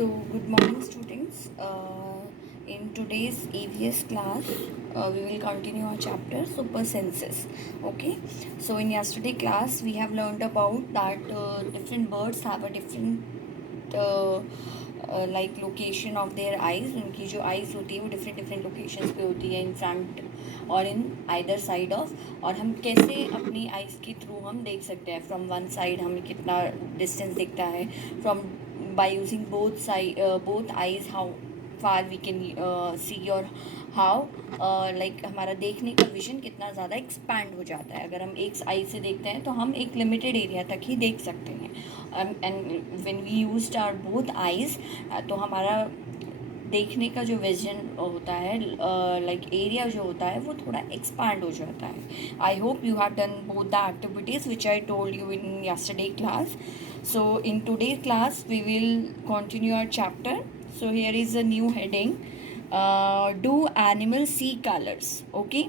So, good morning, students. In today's EVS class, we will continue our chapter Super Senses. Okay. So, in yesterday class, we have learned about that different birds have a different like location of their eyes. उनकी जो eyes होती है वो different different locations पे होती है in front और in either side of. और हम कैसे अपनी eyes के through हम देख सकते हैं from one side हमें कितना distance दिखता है from by using both eyes how far we can see और how like हमारा देखने का विजन कितना ज़्यादा एक्सपैंड हो जाता है. अगर हम एक आई से देखते हैं तो हम एक लिमिटेड एरिया तक ही देख सकते हैं. And when we used our both eyes तो हमारा देखने का जो विजन होता है लाइक एरिया जो होता है वो थोड़ा एक्सपांड हो जाता है. I hope you have done both the activities which I told you in yesterday class. So in today's class we will continue our chapter. So here is a new heading, do animals see colors? Okay,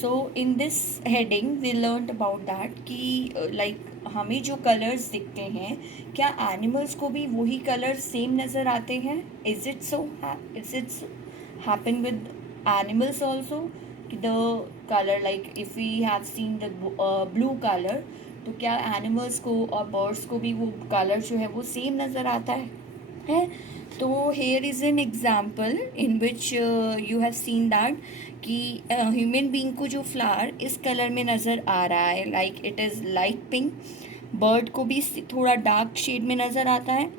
so in this heading we learned about that कि like हमें जो colours दिखते हैं क्या animals को भी वही colours same नज़र आते हैं? Is it happen with animals also कि the colour like if we have seen the blue colour तो क्या एनिमल्स को और बर्ड्स को भी वो कलर जो है वो सेम नज़र आता है. तो here is an example in which you have seen that कि ह्यूमन बीइंग को जो फ्लावर इस कलर में नज़र आ रहा है like it is light pink. Bird को भी थोड़ा डार्क शेड में नज़र आता है.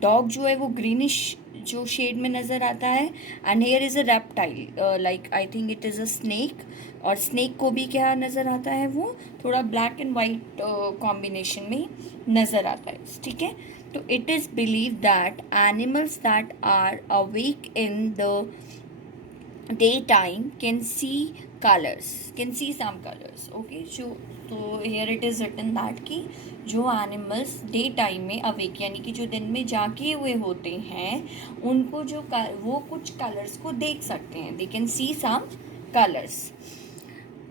डॉग जो है वो ग्रीनिश जो शेड में नज़र आता है. And here is a reptile like I think it is a snake. और स्नेक को भी क्या नज़र आता है वो थोड़ा ब्लैक एंड वाइट कॉम्बिनेशन में नज़र आता है. ठीक है. तो it is believe that animals that are awake in the daytime can see some colors. Okay, तो here it is written that कि जो एनिमल्स डे टाइम में अवेक यानी कि जो दिन में जागे हुए होते हैं उनको जो वो कुछ कलर्स को देख सकते हैं. They can see some colours.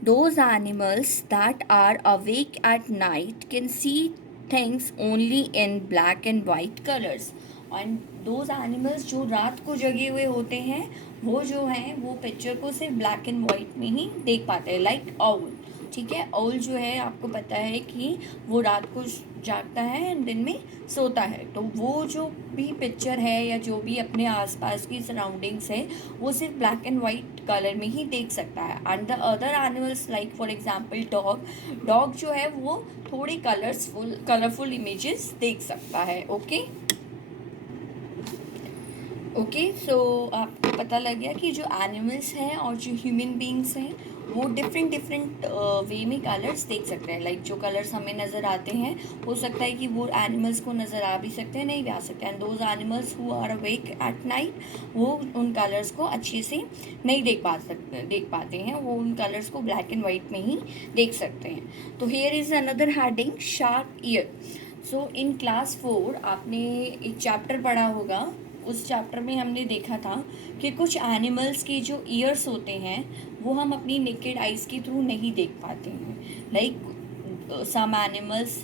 Those animals that are awake at night can see things only in black and white colors. And those animals जो रात को जगे हुए होते हैं वो जो हैं वो पिक्चर को सिर्फ ब्लैक एंड वाइट में ही देख पाते हैं. Like owl. ठीक है. आउल जो है आपको पता है कि वो रात को जागता है एंड दिन में सोता है. तो वो जो भी पिक्चर है या जो भी अपने आसपास की सराउंडिंग्स है वो सिर्फ ब्लैक एंड वाइट कलर में ही देख सकता है. And the other animals like for example dog जो है वो थोड़ी कलरफुल इमेजेस देख सकता है. ओके सो आपको पता लग गया कि जो एनिमल्स हैं और जो ह्यूमन बींग्स हैं वो डिफरेंट वे में कलर्स देख सकते हैं. लाइक जो कलर्स हमें नज़र आते हैं हो सकता है कि वो एनिमल्स को नज़र आ भी सकते हैं नहीं भी आ सकते हैं. Those animals who are awake at night वो उन कलर्स को अच्छे से नहीं देख पाते हैं. वो उन कलर्स को ब्लैक एंड वाइट में ही देख सकते हैं. तो here is another heading sharp year. So in class 4 आपने एक चैप्टर पढ़ा होगा. उस चैप्टर में हमने देखा था कि कुछ एनिमल्स के जो ईयर्स होते हैं वो हम अपनी नेकेड आइज़ के थ्रू नहीं देख पाते हैं. Like some animals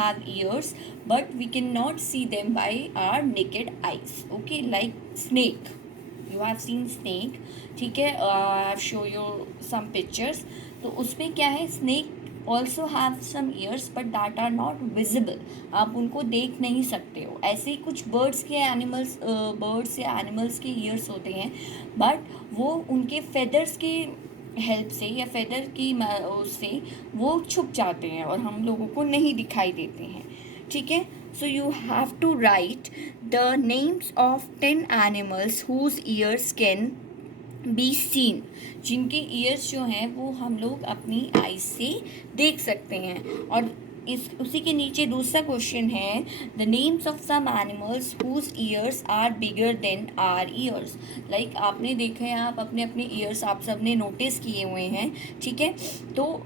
have ears but we cannot see them by our naked eyes. Okay, like snake. You have seen snake. ठीक है. I have show you some pictures. तो उसमें क्या है snake also have some ears but that are not visible. आप उनको देख नहीं सकते हो. ऐसे ही कुछ बर्ड्स या एनिमल्स के ईयर्स होते हैं बट वो उनके फेदर्स के हेल्प से या फेदर की उससे वो छुप जाते हैं और हम लोगों को नहीं दिखाई देते हैं. ठीक है. So you have to write the names of 10 animals whose ears can be seen. जिनके ईयर्स जो हैं वो हम लोग अपनी आईज से देख सकते हैं. और उसी के नीचे दूसरा क्वेश्चन है the names of some animals whose ears are bigger than are ears. Like आपने देखा है आप अपने ईयर्स आप सब ने नोटिस किए हुए हैं. ठीक है. तो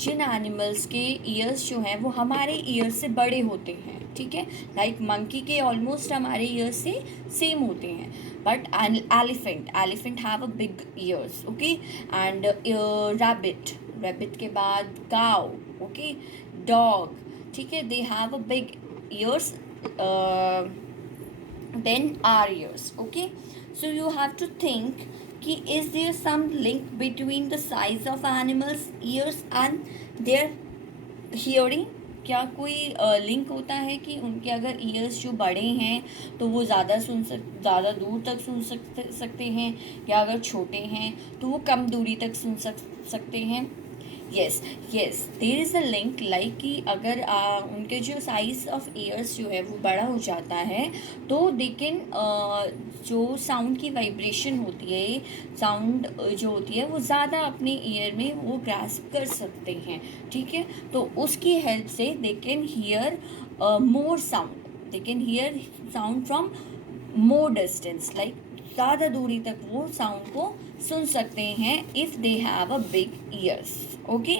जिन एनिमल्स के ईयर्स जो हैं वो हमारे ईयर्स से बड़े होते हैं. ठीक है. लाइक मंकी के ऑलमोस्ट हमारे ईयर्स से सेम होते हैं. But elephant have a big years. Okay. And rabbit के बाद काउ. ओके. डॉग. ठीक है. They have a big years. then our ears. Okay, so you have to think कि is there some link between the size of animals ears and their hearing. क्या कोई link होता है कि उनके अगर ईयर्स जो बड़े हैं तो वो ज़्यादा दूर तक सुन सकते हैं, या अगर छोटे हैं तो वो कम दूरी तक सुन सकते हैं. Yes yes, there is a link, like कि अगर उनके जो साइज ऑफ ईयर्स जो है वो बड़ा हो जाता है तो दे कैन जो साउंड की वाइब्रेशन होती है, साउंड जो होती है वो ज़्यादा अपने ईयर में वो ग्रास्प कर सकते हैं. ठीक है, तो उसकी हेल्प से they can hear more sound, they can hear sound from more distance, like ज़्यादा दूरी तक वो साउंड को सुन सकते हैं if they have a big years. Okay,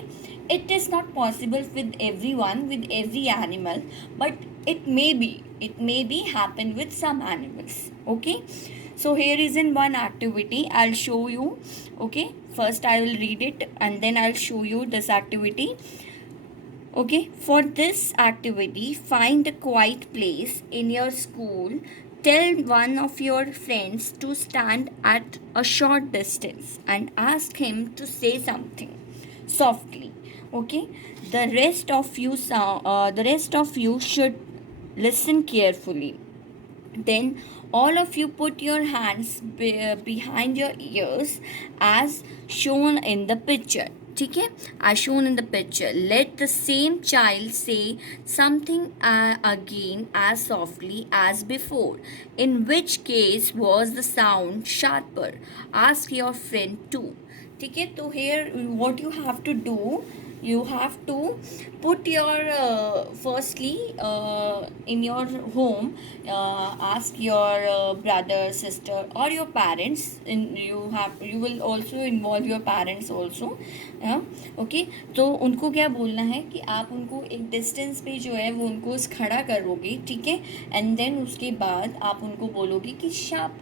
it is not possible with everyone, with every animal, but it may be happen with some animals. Okay, so here is in one activity I'll show you. Okay, first I will read it and then I'll show you this activity. Okay, for this activity, find a quiet place in your school. Tell one of your friends to stand at a short distance and ask him to say something softly. Okay, the rest of you should listen carefully. Then all of you put your hands behind your ears as shown in the picture. ठीक है, as shown in the picture. Let the same child say something again as softly as before. In which case was the sound sharper? Ask your friend too. ठीक है, तो here what you have to do, you have to put your firstly in your home, ask your brother, sister or your parents, and you will also involve your parents also. Okay, तो उनको क्या बोलना है कि आप उनको एक distance पे जो है वो उनको खड़ा करोगे. ठीक है, एंड देन उसके बाद आप उनको बोलोगे कि शार्प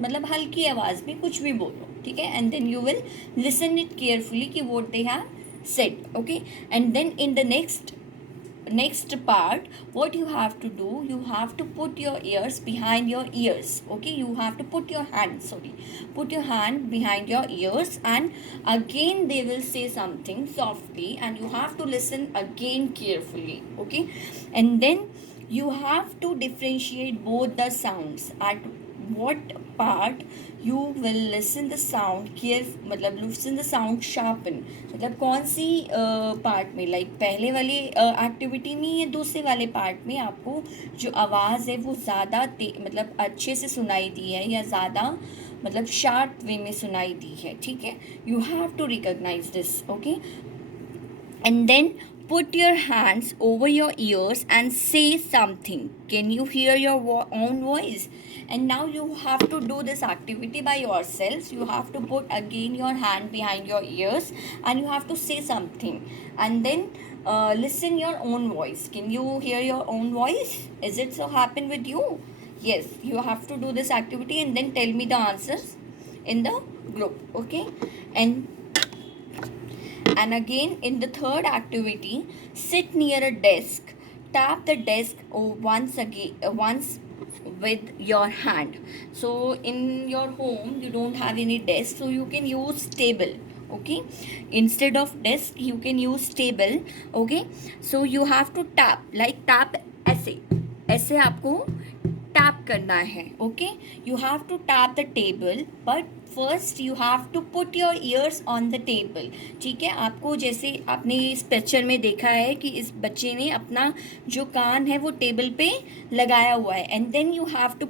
मतलब हल्की आवाज़ में कुछ भी बोलो. ठीक है, and then you will listen it carefully कि what they have said. Okay, and then in the next part what you have to do, you have to put your ears behind your ears. Okay, you have to put your hand behind your ears, and again they will say something softly and you have to listen again carefully. Okay, and then you have to differentiate both the sounds. At what part you will listen the sound मतलब listen the sound sharpen, मतलब कौन C part में, like पहले वाले activity में या दूसरे वाले पार्ट में आपको जो आवाज़ है वो ज़्यादा मतलब अच्छे से सुनाई दी है या ज़्यादा मतलब शार्प वे में सुनाई दी है. ठीक है, you have to recognise this. Okay, and then put your hands over your ears and say something. Can you hear your own voice? And now you have to do this activity by yourselves. You have to put again your hand behind your ears and you have to say something, and then listen your own voice. Can you hear your own voice? Is it so happen with you? Yes, you have to do this activity and then tell me the answers in the group. Okay, and again in the third activity, sit near a desk, tap the desk once with your hand. So in your home you don't have any desk, so you can use table. Okay, instead of desk you can use table. Okay, so you have to tap, like tap ऐसे आपको tap करना है. Okay, you have to tap the table, but first you have to put your ears on the table. ठीक है, आपको जैसे आपने इस पिक्चर में देखा है कि इस बच्चे ने अपना जो कान है वो टेबल पे लगाया हुआ है, and then you have to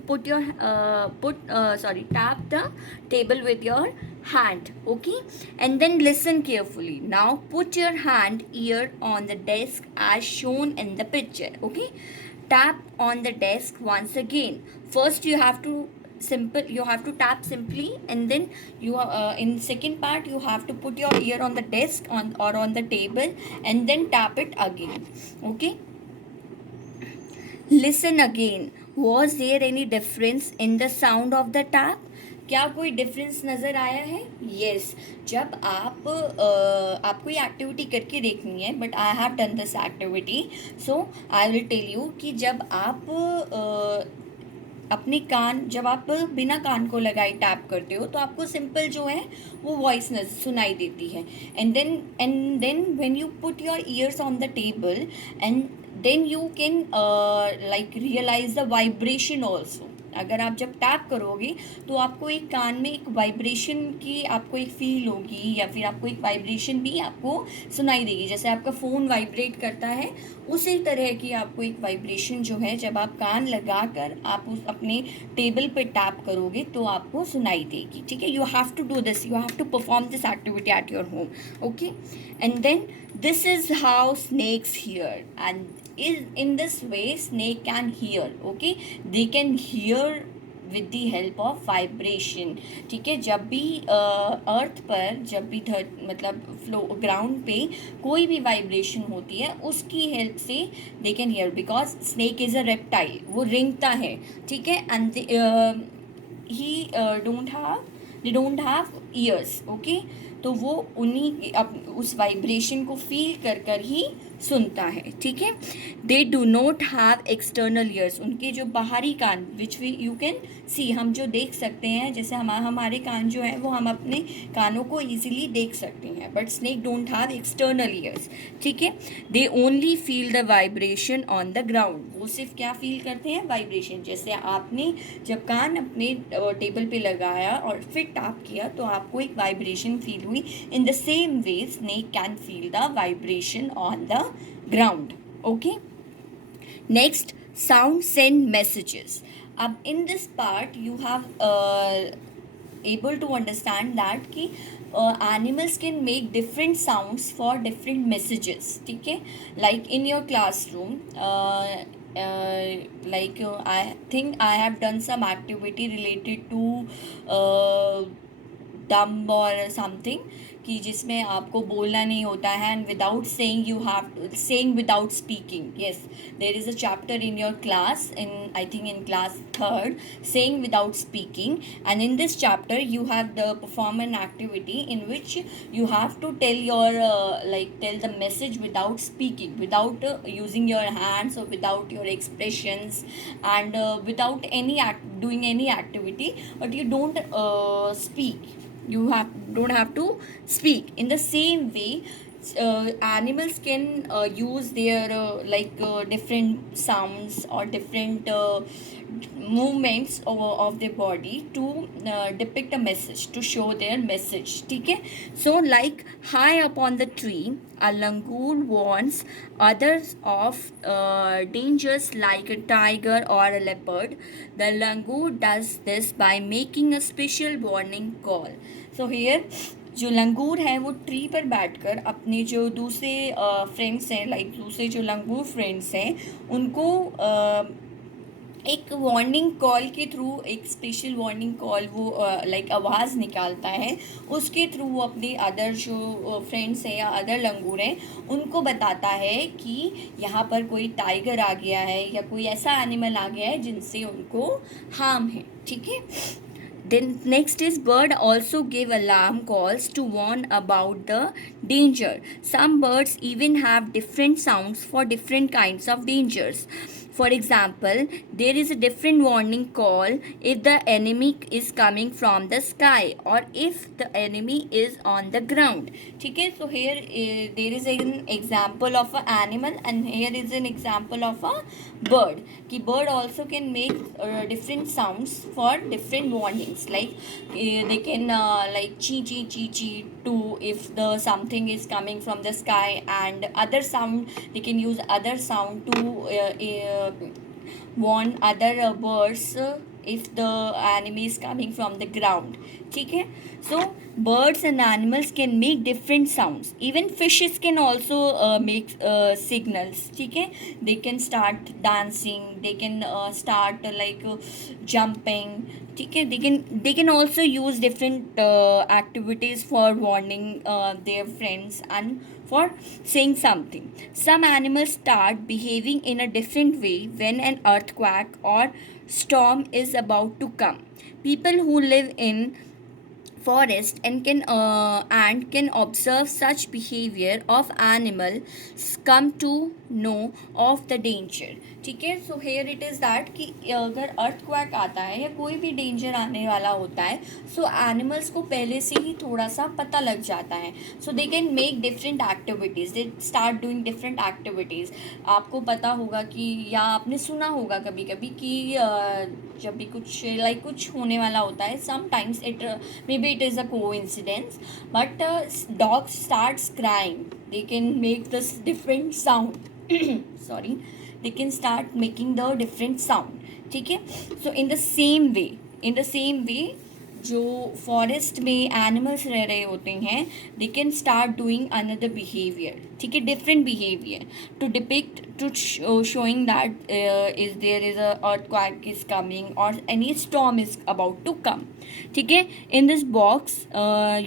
tap the table with your hand. Okay, and then listen carefully. Now put your hand ear on the desk as shown in the picture. Okay, tap on the desk once again. First you have to tap simply, and then you in second part you have to put your ear on the desk or on the table and then tap it again. Okay, listen again. Was there any difference in the sound of the tap? क्या कोई difference नज़र आया है? Yes, जब आपको ये activity करके देखनी है, but I have done this activity, so I will tell you कि जब आप अपने कान, जब आप बिना कान को लगाए टैप करते हो तो आपको सिंपल जो है वो वॉइस सुनाई देती है. And then when you put your ears on the table, and then you can like realise the vibration also. अगर आप जब टैप करोगे तो आपको एक कान में एक वाइब्रेशन की आपको एक फील होगी, या फिर आपको एक वाइब्रेशन भी आपको सुनाई देगी. जैसे आपका फ़ोन वाइब्रेट करता है, उसी तरह की आपको एक वाइब्रेशन जो है जब आप कान लगा कर आप उस अपने टेबल पे टैप करोगे तो आपको सुनाई देगी. ठीक है, you have to do this, you have to perform this activity at your home. Okay, and then this is how snakes hear, and in this way snake can hear. Okay, they can hear with the help of vibration. ठीक है, जब भी अर्थ पर, जब भी मतलब flow ground पे कोई भी वाइब्रेशन होती है उसकी हेल्प से they can hear, because snake is a reptile, वो रेंगता है. ठीक है, and he don't have years. Okay, तो वो उन्हीं उस वाइब्रेशन को फील कर कर ही सुनता है. ठीक है, they do not have external ears. उनके जो बाहरी कान, which we you can see, हम जो देख सकते हैं, जैसे हमारे कान जो है वो हम अपने कानों को ईजिली देख सकते हैं, but snake don't have external years. ठीक है, they only feel the vibration on the ground. वो सिर्फ क्या फील करते हैं? वाइब्रेशन. जैसे आपने जब कान अपने टेबल पे लगाया और फिर टैप किया तो आपको एक वाइब्रेशन फील हुई. In the same way, snake can feel the vibration on the ground. Okay. Next, sound send messages. In this part, you have able to understand that कि animals can make different sounds for different messages. ठीक है, like in your classroom. I think I have done some activity related to dumb or something, कि जिसमें आपको बोलना नहीं होता है, and without saying you have saying without speaking. Yes, there is a chapter in your class, in I think in class 3rd, saying without speaking. And in this chapter you have the perform an activity in which you have to tell your tell the message without speaking, without using your hands or without your expressions, and without doing any activity, but you don't speak. You don't have to speak. In the same way, animals can use their different sounds or different movements of their body to depict a message, to show their message. ठीक है, so like high up on the tree, a langur warns others of dangers like a tiger or a leopard. The langur does this by making a special warning call. So here जो लंगूर है वो tree पर बैठकर अपने जो दूसरे friends हैं, दूसरे जो लंगूर फ्रेंड्स हैं, उनको एक वार्निंग कॉल के थ्रू, एक स्पेशल वार्निंग कॉल वो आवाज़ निकालता है. उसके थ्रू वो अपने अदर जो फ्रेंड्स हैं या अदर लंगूर हैं उनको बताता है कि यहाँ पर कोई टाइगर आ गया है या कोई ऐसा एनिमल आ गया है जिनसे उनको हार्म है. ठीक है, then next is bird also give alarm calls to warn about the danger. Some birds even have different sounds for different kinds of dangers. For example, there is a different warning call if the enemy is coming from the sky or if the enemy is on the ground. ठीक है, so here there is an example of an animal and here is an example of a bird. कि bird also can make different sounds for different warnings. They can chee chee chee chee to if the something is coming from the sky, and other sound they can use other sound to warn other birds if the enemy is coming from the ground. ठीक है, so birds and animals can make different sounds. Even fishes can also make signals. ठीक है, they can start dancing, they can start jumping. ठीक है, they can also use different activities for warning their friends and for saying something. Some animals start behaving in a different way when an earthquake or storm is about to come. People who live in forest and can observe such behavior of animals come to know of the danger. ठीक है, so here it is that कि अगर earthquake आता है या कोई भी danger आने वाला होता है, सो एनिमल्स को पहले से ही थोड़ा सा पता लग जाता है. So they can make different activities, they start doing different activities. आपको पता होगा कि या आपने सुना होगा कभी कभी कि जब भी कुछ कुछ होने वाला होता है, sometimes it may be it is a coincidence, but dogs starts crying, they can make this different sound. Sorry, they can start making the different sound. ठीक है, so in the same way जो forest में animals रह रहे होते हैं, they can start doing another behaviour. ठीक है, different behaviour to depict, to showing that is there is a earthquake is coming और any storm is about to come. ठीक है, in this box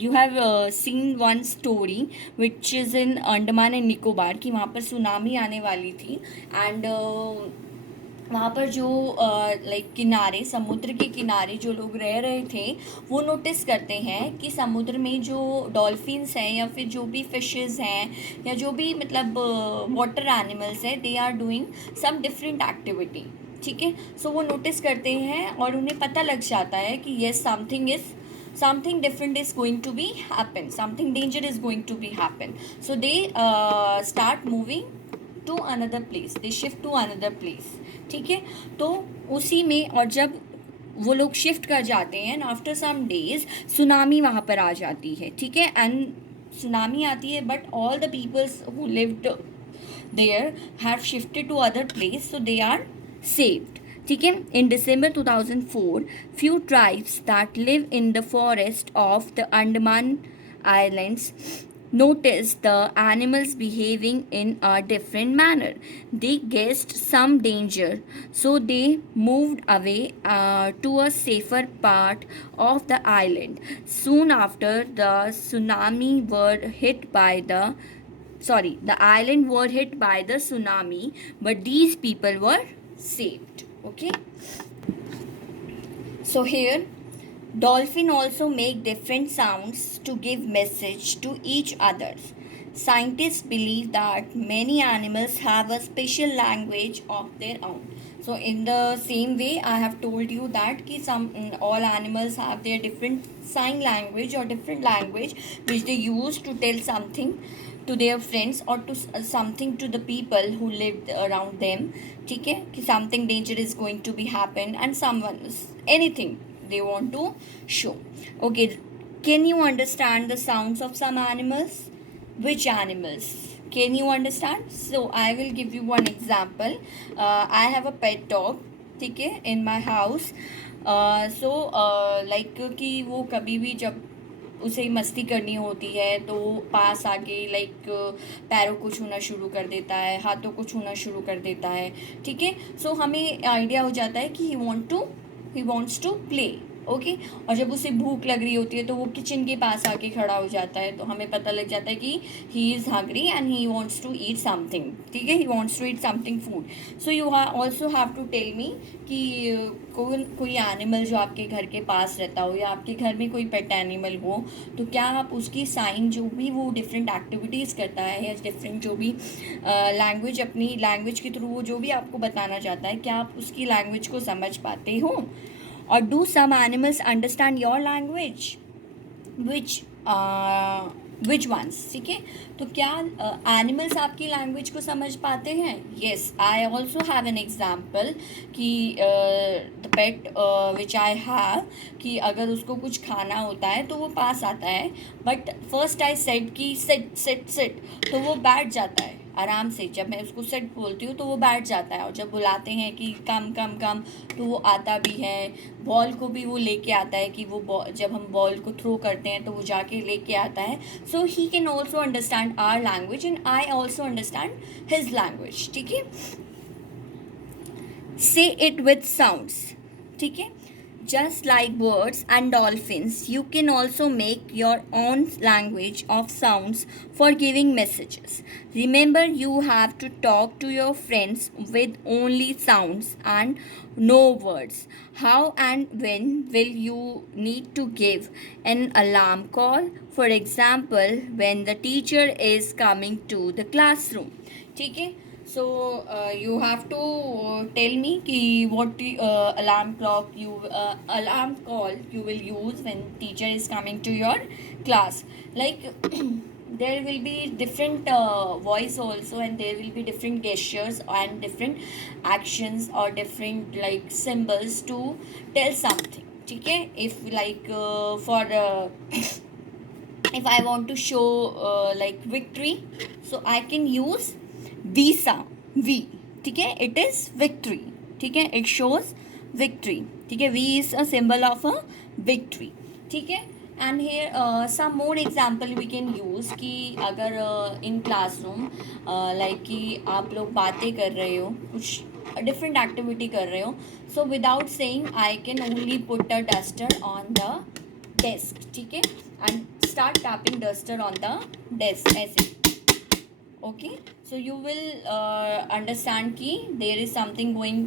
you have seen one story which is in Andaman and Nicobar, कि वहाँ पर tsunami आने वाली थी. And वहाँ पर जो किनारे, समुद्र के किनारे जो लोग रह रहे थे, वो नोटिस करते हैं कि समुद्र में जो डॉल्फिन्स हैं या फिर जो भी फिशेस हैं या जो भी मतलब वाटर एनिमल्स हैं, they are doing some different activity. ठीक है, सो वो नोटिस करते हैं और उन्हें पता लग जाता है कि yes something different is going to be happen, something danger is going to be happen. So they start moving to another place, they shift to another place. ठीक है, तो उसी में और जब वो लोग शिफ्ट कर जाते हैं, आफ्टर सम डेज सुनामी वहाँ पर आ जाती है. ठीक है, एंड सुनामी आती है, but all the peoples who lived there have shifted to other place, so they are saved. ठीक है, in December 2004, few tribes that live in the forest of the Andaman Islands noticed the animals behaving in a different manner. They guessed some danger, so they moved away to a safer part of the island. Soon after, the island were hit by the tsunami, but these people were saved. Okay, so here dolphin also make different sounds to give message to each other. Scientists believe that many animals have a special language of their own. So in the same way, I have told you that ki all animals have their different sign language or different language which they use to tell something to their friends or to something to the people who lived around them. ठीक है, कि something danger is going to be happen and someone anything they want to show. Okay, can you understand the sounds of some animals? Which animals can you understand? So I will give you one example. I have a pet dog, ठीक है, in my house. So कि वो कभी भी जब उसे मस्ती करनी होती है तो पास आके पैरों को छूना शुरू कर देता है, हाथों को छूना शुरू कर देता है. ठीक है, सो हमें आइडिया हो जाता है कि he wants to play. Okay, और जब उसे भूख लग रही होती है तो वो किचन के पास आके खड़ा हो जाता है, तो हमें पता लग जाता है कि he is hungry and he wants to eat something. ठीक है, he wants to eat something food. So you also have to tell me कि कोई एनिमल जो आपके घर के पास रहता हो या आपके घर में कोई पेट एनिमल हो, तो क्या आप उसकी साइन जो भी वो डिफरेंट एक्टिविटीज़ करता है या डिफरेंट जो भी लैंग्वेज, अपनी लैंग्वेज के थ्रू वो जो भी आपको बताना चाहता है, क्या आप उसकी लैंग्वेज को समझ पाते हो? Or do some animals understand your language? Which ones? ठीक है, तो क्या एनिमल्स आपकी लैंग्वेज को समझ पाते हैं? Yes, I also have an example कि the pet which I have, कि अगर उसको कुछ खाना होता है तो वो पास आता है, बट फर्स्ट आई सेड कि सिट, तो वो बैठ जाता है आराम से. जब मैं उसको सेट बोलती हूँ तो वो बैठ जाता है, और जब बुलाते हैं कि कम तो वो आता भी है. बॉल को भी वो लेके आता है कि वो जब हम बॉल को थ्रो करते हैं तो वो जाके लेके आता है. So he can also understand our language and I also understand his language. ठीक है, से इट विथ साउंड्स. ठीक है, Just like birds and dolphins, you can also make your own language of sounds for giving messages. Remember, you have to talk to your friends with only sounds and no words. How and when will you need to give an alarm call? For example, when the teacher is coming to the classroom. ठीक है, so you have to tell me कि what alarm clock you alarm call you will use when teacher is coming to your class. Like there will be different voice also, and there will be different gestures and different actions or different like symbols to tell something. ठीक है, if like for if I want to show like victory, so I can use V sound, V. ठीक है, it is victory. ठीक है, it shows victory. ठीक है, V is a symbol of a victory. ठीक है, and here some more example we can use कि अगर in classroom like कि आप लोग बातें कर रहे हो, कुछ different activity कर रहे हो, so without saying I can only put a duster on the desk. ठीक है, and start tapping duster on the desk ऐसे. Okay, so you will understand कि there is something going,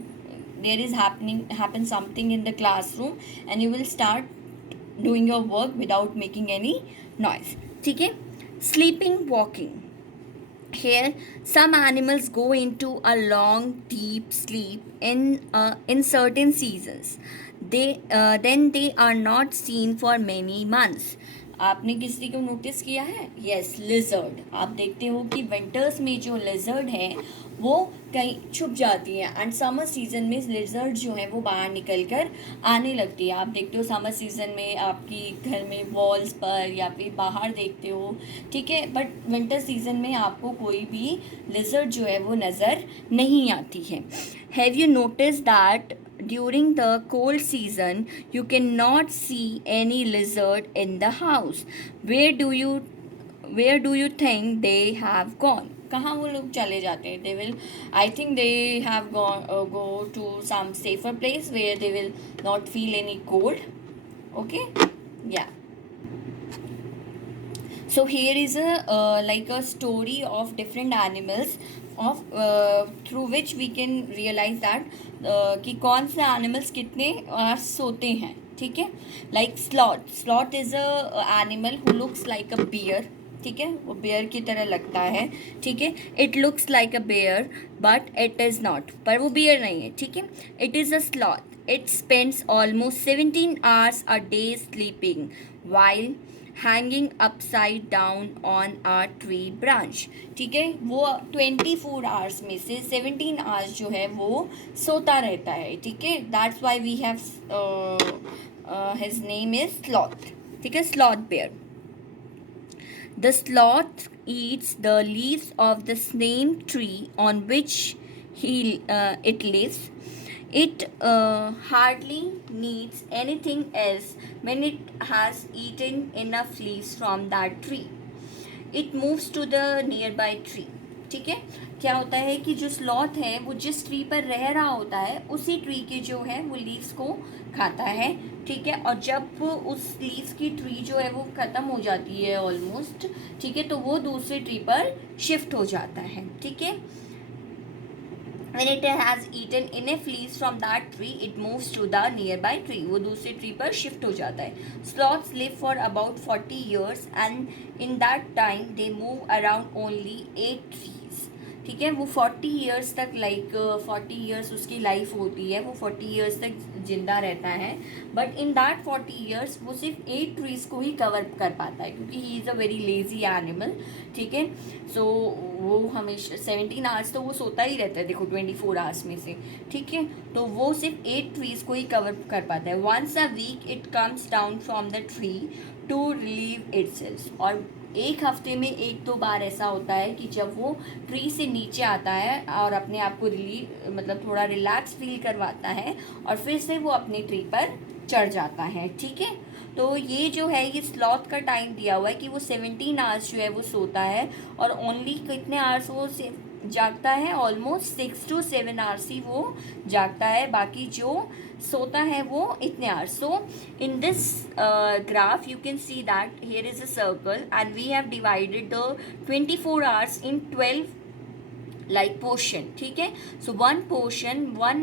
there is happen something in the classroom, and you will start doing your work without making any noise. ठीक है, sleeping, walking. Here, some animals go into a long, deep sleep in certain seasons. Then they are not seen for many months. आपने किसी को notice किया है? Yes, lizard. आप देखते हो कि विंटर्स में जो लिजर्ड है वो कहीं छुप जाती है, एंड समर सीजन में लिजर्ड जो है वो बाहर निकल कर आने लगती है. आप देखते हो समर सीजन में आपकी घर में वॉल्स पर या फिर बाहर देखते हो. ठीक है, बट विंटर सीजन में आपको कोई भी लिजर्ड जो है वो नज़र नहीं आती है. Have you notice that during the cold season you cannot see any lizard in the house? Where do you think they have gone? कहाँ वो लोग चले जाते हैं? They will, I think they have gone go to some safer place where they will not feel any cold. Okay, yeah. So here is a like a story of different animals of through which we can realize that कि कौन से animals कितने सोते हैं. ठीक है, like sloth is a animal who looks like a bear. ठीक है, वो बेयर की तरह लगता है. ठीक है, it looks like a bear but it is not, पर वो बेयर नहीं है. ठीक है, it is a sloth. It spends almost 17 hours a day sleeping while hanging upside down on a tree branch. ठीक है, वो 24 hours में से 17 hours जो है वो सोता रहता है. ठीक है, that's why we have his name is sloth. ठीक है, sloth bear. The sloth eats the leaves of the same tree on which it lives. It hardly needs anything else when it has eaten enough leaves from that tree. It moves to the nearby tree. ठीक है, क्या होता है कि जो sloth है वो जिस ट्री पर रह रहा होता है उसी ट्री के जो है वो लीव्स को खाता है. ठीक है, और जब उस लीव्स की ट्री जो है वो ख़त्म हो जाती है ऑलमोस्ट, ठीक है, तो वो दूसरे ट्री पर शिफ्ट हो जाता है. ठीक है, when it has eaten enough leaves from that tree, it moves to the nearby tree. वो दूसरे ट्री पर शिफ्ट हो जाता है. Sloths live for about 40 years and in that time they move around only 8 trees. ठीक है, वो 40 years तक 40 ईयर्स उसकी लाइफ होती है, वो 40 ईयर्स तक जिंदा रहता है, बट इन दैट 40 ईयर्स वो सिर्फ 8 ट्रीज को ही कवर कर पाता है क्योंकि he is a very lazy animal. ठीक है, सो वो हमेशा 17 आवर्स तो वो सोता ही रहता है. देखो 24 आवर्स में से. ठीक है, तो वो सिर्फ 8 ट्रीज को ही कवर कर पाता है. Once a week it comes down from the tree to relieve itself. और एक हफ्ते में 1-2 बार ऐसा होता है कि जब वो ट्री से नीचे आता है और अपने आप को मतलब थोड़ा रिलैक्स फील करवाता है और फिर से वो अपनी ट्री पर चढ़ जाता है. ठीक है, तो ये जो है ये स्लॉथ का टाइम दिया हुआ है कि वो 17 आवर्स जो है वो सोता है और ओनली कितने आवर्स वो जागता है ऑलमोस्ट 6 to 7 आवर्स ही वो जागता है, बाकी जो सोता है वो इतने hours. So in this graph you can see that here is a circle and we have divided the 24 hours in 12 like portion. ठीक है. So one portion, one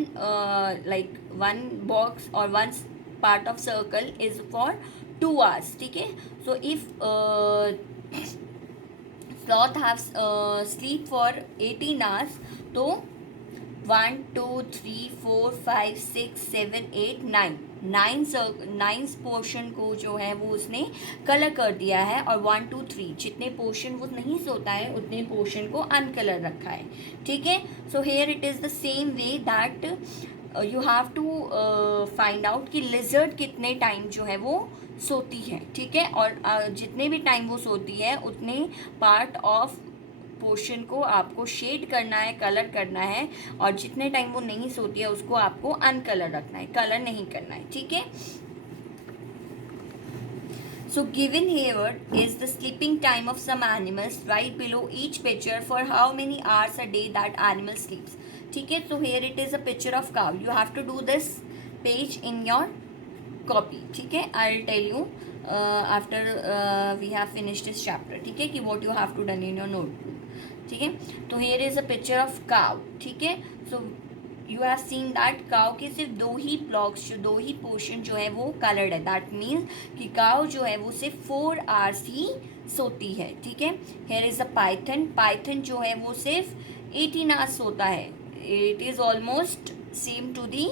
like one box or one part of circle is for 2 hours. ठीक है. So if sloth have sleep for 18 hours, तो 1 2 3 4 5 6 7 8 9 nine portion को जो है वो उसने कलर कर दिया है, और 1 2 3 जितने पोर्शन वो नहीं सोता है उतने पोर्शन को अनकलर रखा है. ठीक है. So here it is the same way that you have to find out कि लिजर्ड कितने टाइम जो है वो सोती है. ठीक है. और जितने भी टाइम वो सोती है उतने पार्ट ऑफ पोर्शन को आपको शेड करना है, कलर करना है, और जितने टाइम वो नहीं सोती है उसको आपको अनकलर रखना है, कलर नहीं करना है. ठीक है. So given here is the sleeping time of some animals right below each picture for how many hours a day that animal sleeps. ठीक है. So here it is a picture of cow. You have to do this page in your copy. ठीक है. I'll tell you after we have finished this chapter. ठीक है, कि what you have to done in your notebook. ठीक है. तो here is a picture of cow. ठीक है. So you have seen that cow के सिर्फ दो ही blocks, जो दो ही पोर्शन जो है वो कलर्ड है. दैट मीन्स कि cow जो है वो सिर्फ 4 आवर्स ही सोती है. ठीक है. here is a python. python जो है वो सिर्फ 18 आवर्स सोता है. it is almost same to the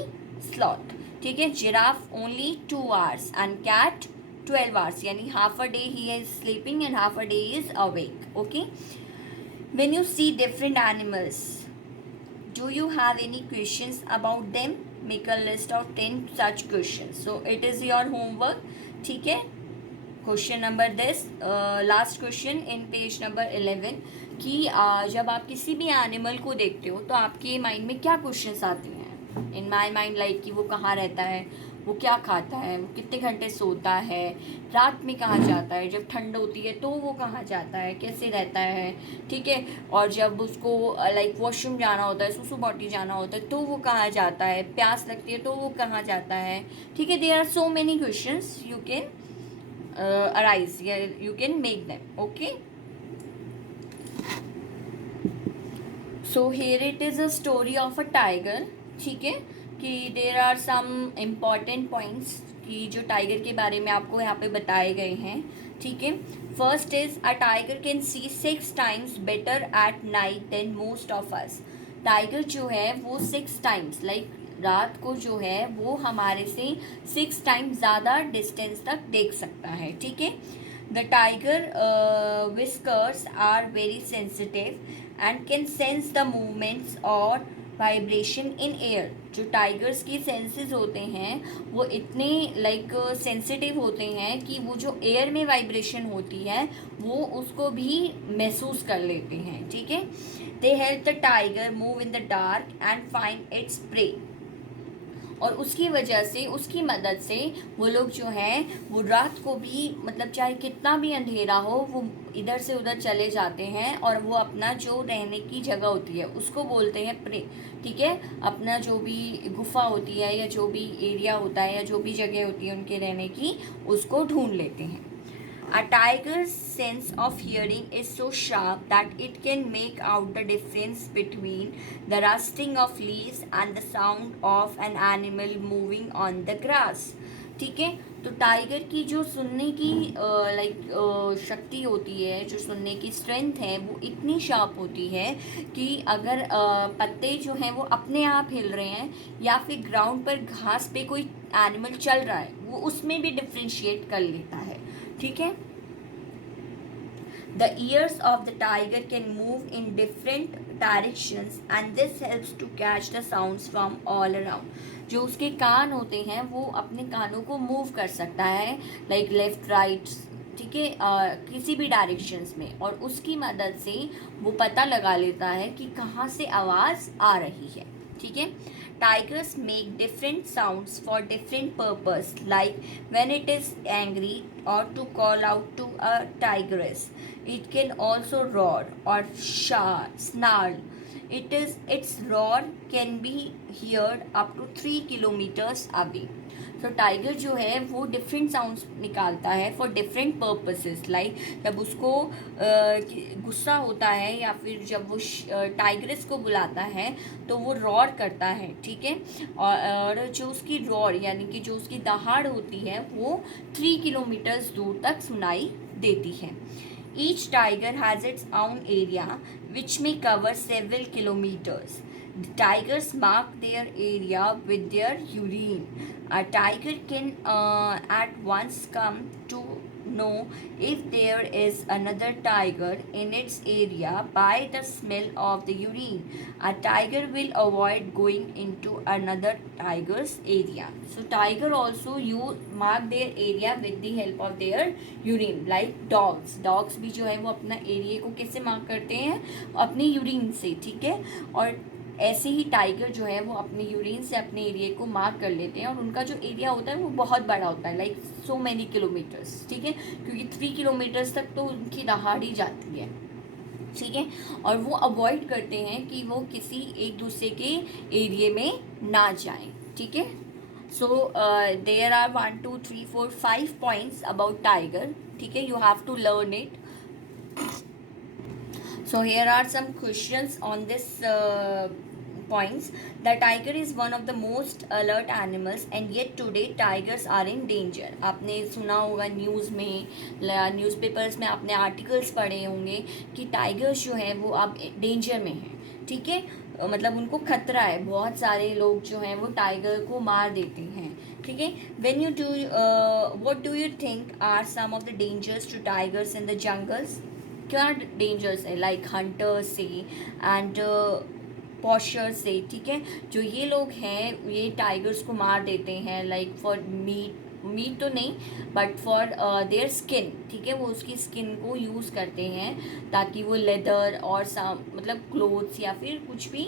sloth. ठीक है. Giraffe only 2 hours and cat 12 hours, यानी half a day he is sleeping and half a day is awake. Okay. When you see different animals, do you have any questions about them? Make a list of 10 such questions. So it is your homework. ठीक है. Question number this last question in page number 11 कि जब आप किसी भी animal को देखते हो तो आपके माइंड में क्या क्वेश्चंस आते हैं. इन माई माइंड लाइक कि वो कहाँ रहता है, वो क्या खाता है, वो कितने घंटे सोता है, रात में कहाँ जाता है, जब ठंड होती है तो वो कहाँ जाता है, कैसे रहता है. ठीक है. और जब उसको लाइक वॉशरूम जाना होता है, सुसु पॉटी जाना होता है तो वो कहाँ जाता है, प्यास लगती है तो वो कहाँ जाता है. ठीक है. There are so many questions you can arise, you can make them. Okay. So here it is a story of a tiger. ठीक है, कि there are some important points कि जो टाइगर के बारे में आपको यहाँ पे बताए गए हैं. ठीक है. First is a tiger can see 6 times better at night than most of us. Tiger जो है वो 6 times लाइक रात को जो है वो हमारे से 6 times ज़्यादा डिस्टेंस तक देख सकता है. ठीक है. The tiger whiskers are very sensitive and can sense the movements और वाइब्रेशन इन एयर. जो टाइगर्स की सेंसेस होते हैं वो इतने लाइक सेंसिटिव होते हैं कि वो जो एयर में वाइब्रेशन होती है वो उसको भी महसूस कर लेते हैं. ठीक है. They help the tiger move in the dark and find its prey. और उसकी वजह से, उसकी मदद से वो लोग जो हैं वो रात को भी मतलब चाहे कितना भी अंधेरा हो वो इधर से उधर चले जाते हैं और वो अपना जो रहने की जगह होती है उसको बोलते हैं प्रे. ठीक है. अपना जो भी गुफा होती है या जो भी एरिया होता है या जो भी जगह होती है उनके रहने की उसको ढूंढ लेते हैं. A tiger's sense of hearing is so sharp that it can make out the difference between the rustling of leaves and the sound of an animal moving on the grass. ठीक है. तो टाइगर की जो सुनने की शक्ति होती है, जो सुनने की स्ट्रेंथ है वो इतनी शार्प होती है कि अगर पत्ते जो हैं वो अपने आप हिल रहे हैं या फिर ग्राउंड पर घास पे कोई एनिमल चल रहा है वो उसमें भी डिफ्रेंशिएट कर लेता है. ठीक है. The ears of the tiger can move in different directions and this helps to catch the sounds from all around. जो उसके कान होते हैं वो अपने कानों को मूव कर सकता है लाइक लेफ्ट राइट. ठीक है. किसी भी डायरेक्शंस में, और उसकी मदद से वो पता लगा लेता है कि कहाँ से आवाज़ आ रही है. ठीक है. Tigers make different sounds for different purpose, like when it is angry or to call out to a tigress. It can also roar or snarl its roar can be heard up to 3 kilometers away. तो tiger जो है वो different sounds निकालता है for different purposes, like जब उसको गुस्सा होता है या फिर जब वो टाइग्रेस को बुलाता है तो वो रॉर करता है, ठीक है। और जो उसकी रॉर यानी कि जो उसकी दहाड़ होती है वो 3 किलोमीटर्स दूर तक सुनाई देती है। Each tiger has its own area which may cover several kilometers. The tigers mark their area with their urine. A tiger can at once come to know if there is another tiger in its area by the smell of the urine. A tiger will avoid going into another tiger's area. So tiger also mark their area with the help of their urine. Like dogs भी जो है वो अपना area को कैसे mark करते हैं, अपने यूरिन से, ठीक है। और ऐसे ही टाइगर जो है वो अपने यूरिन से अपने एरिया को मार्क कर लेते हैं और उनका जो एरिया होता है वो बहुत बड़ा होता है, लाइक सो मैनी किलोमीटर्स, ठीक है, क्योंकि 3 किलोमीटर्स तक तो उनकी दहाड़ ही जाती है, ठीक है। और वो अवॉइड करते हैं कि वो किसी एक दूसरे के एरिया में ना जाएं, ठीक है। So there are 1 2 3 4 5 points about tiger, ठीक है, you have to learn it. So here are some questions on this points. The tiger is one of the most alert animals and yet today tigers are in danger. आपने सुना होगा news में, newspapers में आपने articles पढ़े होंगे कि tigers जो है वो अब डेंजर में हैं, ठीक है, मतलब उनको खतरा है। बहुत सारे लोग जो हैं वो टाइगर को मार देते हैं, ठीक है। When you do what do you think are some of the dangers to tigers in the jungles? क्या डेंजर्स है, लाइक हंटर्स से एंड पॉशर्स से, ठीक है। जो ये लोग हैं ये टाइगर्स को मार देते हैं लाइक फॉर मीट तो नहीं बट फॉर देयर स्किन, ठीक है, वो उसकी स्किन को यूज़ करते हैं ताकि वो लेदर और मतलब क्लोथ्स या फिर कुछ भी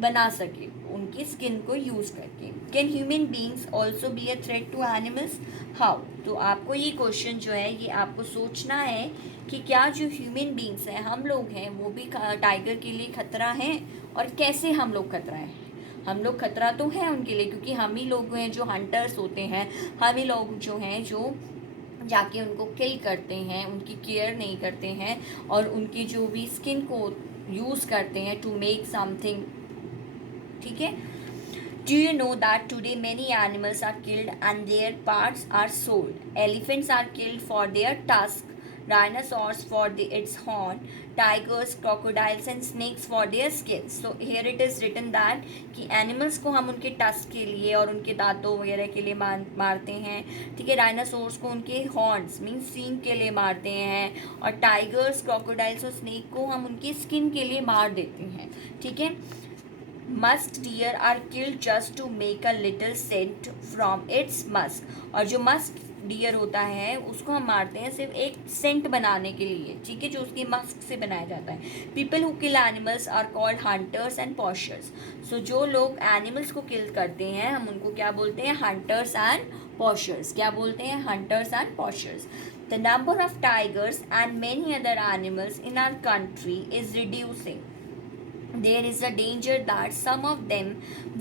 बना सके उनकी स्किन को यूज़ करके। Can human beings also be a threat to animals? How? तो आपको ये क्वेश्चन जो है ये आपको सोचना है कि क्या जो ह्यूमन बींग्स हैं, हम लोग हैं, वो भी टाइगर के लिए खतरा हैं और कैसे हम लोग खतरा हैं? हम लोग खतरा तो हैं उनके लिए क्योंकि हम ही लोग हैं जो हंटर्स होते हैं, हम ही लोग जो हैं जो जाके उनको किल करते हैं, उनकी केयर नहीं करते हैं और उनकी जो भी स्किन को यूज़ करते हैं टू मेक समथिंग, ठीक है। Do you know that today many animals are killed and their parts are sold? Elephants are killed for their tusk, rhinoceros for its horn, tigers, crocodiles and snakes for their skins. So here it is written that कि animals को हम उनके tusk के लिए और उनके दांतों वगैरह के लिए मारते हैं, ठीक है। राइनासोर्स को उनके हॉर्न्स मीन्स सींग के लिए मारते हैं और टाइगर्स, क्रोकोडाइल्स और स्नेक को हम उनकी स्किन के लिए मार देते हैं, ठीक है। Musk deer are killed just to make a little scent from its musk. और जो मस्क डियर होता है उसको हम मारते हैं सिर्फ एक सेंट बनाने के लिए, ठीक है, जो उसकी मस्क से बनाया जाता है। People who kill animals are called hunters and poachers. So जो लोग एनिमल्स को किल करते हैं हम उनको क्या बोलते हैं? Hunters and poachers. क्या बोलते हैं? Hunters and poachers. The number of tigers and many other animals in our country is reducing. There is a danger that some of them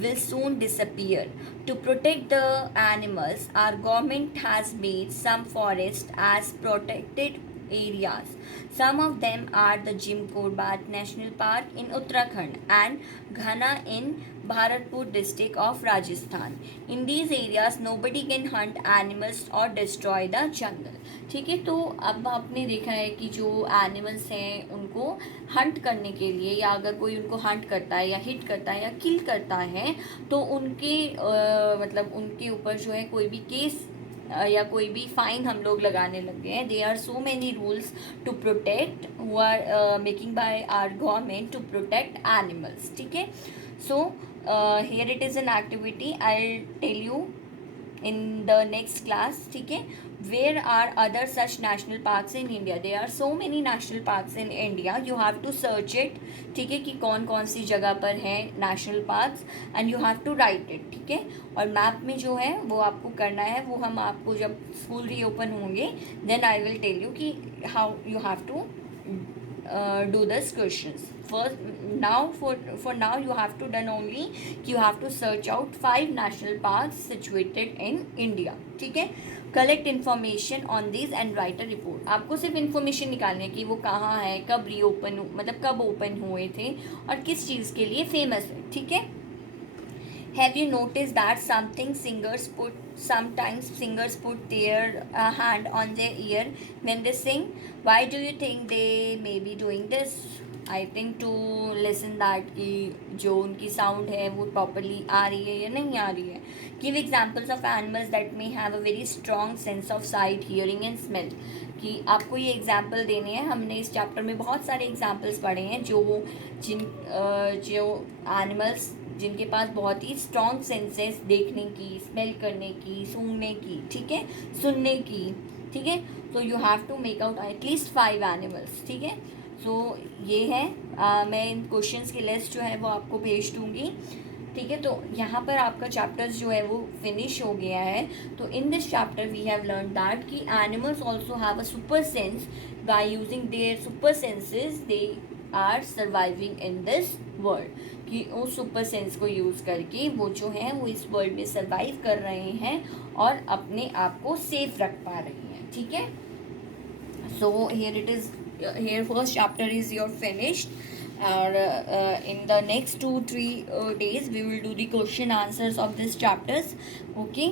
will soon disappear. To protect the animals, our government has made some forests as protected areas. Some of them are the Jim Corbett National Park in Uttarakhand and Ghana in Bharatpur district of Rajasthan. In these areas, nobody can hunt animals or destroy the jungle. ठीक है, तो अब आपने देखा है कि जो animals हैं उनको हंट करने के लिए या अगर कोई उनको हंट करता है या हिट करता है या किल करता है तो उनके मतलब उनके ऊपर जो है कोई भी केस या कोई भी फाइन हम लोग लगाने लग गए हैं. They are so many rules to protect who are making by our government to protect animals. ठीक है, so here it is an activity I tell you in the next class. ठीक है, where are other such national parks in India? There are so many national parks in India. You have to search it. ठीक है, कि कौन कौन सी जगह पर हैं national parks and you have to write it. ठीक है, और मैप में जो है वो आपको करना है, वो हम आपको जब स्कूल रीओपन होंगे then I will tell you कि how you have to do this questions. First, now for now you have to done only कि you have to search out 5 national parks situated in India. ठीक है, collect information on this and right a report. आपको सिर्फ information निकालनी है कि वो कहाँ है, कब रीओपन मतलब कब ओपन हुए थे और किस चीज़ के लिए फेमस है. ठीक है. Have you noticed that sometimes singers put their hand on their ear when they sing? Why do you think they may be doing this? I think to listen that कि जो उनकी sound है वो properly आ रही है या नहीं आ रही है. Give examples of animals that may have a very strong sense of sight, hearing and smell. कि आपको ये एग्जाम्पल देने हैं. हमने इस चैप्टर में बहुत सारे एग्जाम्पल्स पढ़े हैं जो एनिमल्स जिनके पास बहुत ही स्ट्रॉन्ग सेंसेस देखने की, स्मेल करने की, सूंघने की, ठीक है, सुनने की. ठीक है, तो you have to make out at least 5 animals. ठीक है, सो ये है. मैं इन क्वेश्चंस की लिस्ट जो है वो आपको भेज दूँगी. ठीक है, तो यहाँ पर आपका चैप्टर्स जो है वो फिनिश हो गया है. तो in this chapter we have learn that कि animals also have a super sense. By using their super senses they are surviving in this world. कि उस सुपर सेंस को यूज़ करके वो जो है वो इस वर्ल्ड में सर्वाइव कर रहे हैं और अपने आप को सेफ रख पा रहे हैं. ठीक है, so here it is, here first chapter is your finished. Or in the next 2-3 days we will do the question answers of this chapters. Okay,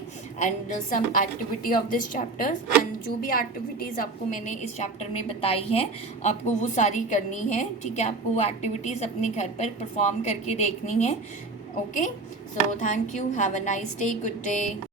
and some activity of this chapters. and जो भी activities आपको मैंने इस chapter में बताई हैं आपको वो सारी करनी है. ठीक है, आपको वो activities अपने घर पर perform करके देखनी है. Okay, so thank you, have a nice day, good day.